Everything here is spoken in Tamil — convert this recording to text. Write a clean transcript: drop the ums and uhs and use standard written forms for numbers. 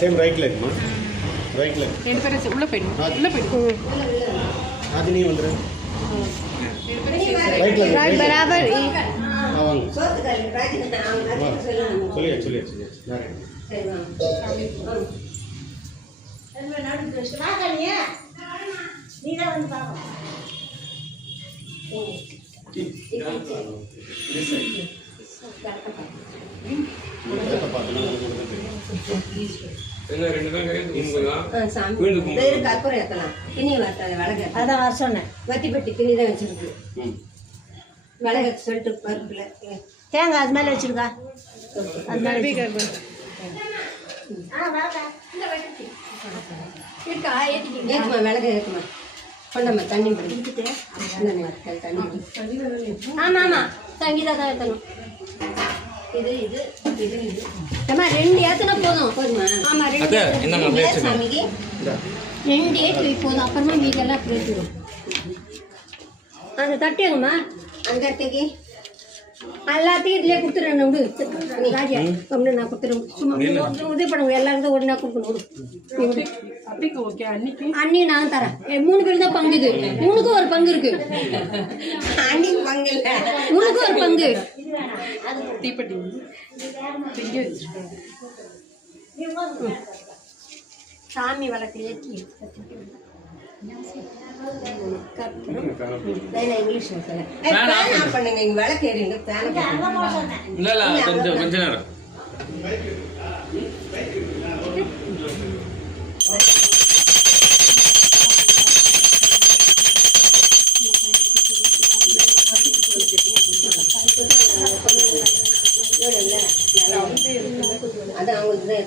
சேம் ரைட் லெக் மா ரைட் லெக் ரெண்டு பேரும் உள்ள போயிடு அது நீ வந்துரு ரைட் லெக் राइट बराबर வாங்க சொல்லியா சரி வாங்க நீதான் வந்து பார்க்கணும் அதான் வர சொன்னேன் வத்திப்பட்டி திணி தான் வச்சிருக்கு மிளகு சொல்லிட்டு பருப்புல தேங்காய் அது மேலே வச்சிருக்கா அது மேலே இருக்கா ஏற்றுமா மிளகு ஏற்றுமா கொண்டம்மா தண்ணி பிடிச்சிட்டு தண்ணி ஆமாம் ஆமாம் சங்கீதா தான் ஏற்றணும் இது இது இது இது ஏமா 2 ஏற்றினா போதுமா ஆமாம் 2 சாமிக்கு 2 ஏற்றி போதும் அப்புறமா மீதெல்லாம் அப்படி ஏற்றிடும் அந்த தட்டுங்கம்மா அந்த தட்டுக்கு எல்லாத்தையும் இதுலேயே கொடுத்துட்றேன் விடு ராஜா கம்னு நான் கொடுத்துருவேன் சும்மா உதவி பண்ணுங்க எல்லாரும் தான் ஒன்றா கொடுக்கணும் விடு அண்ணி நான் தரேன் 3 பேர் தான் பங்கு இது உனக்கும் ஒரு பங்கு இருக்கு அன்னிக்கு பங்கு இல்லை உனக்கும் ஒரு பங்கு தீப்பெட்டி சாமி வழக்கு ஏற்றி இங்கிலீஷ் பண்ணுங்க இங்க விளக்கு ஏறிங்க கொஞ்ச நேரம் அதான் அவங்களுக்கு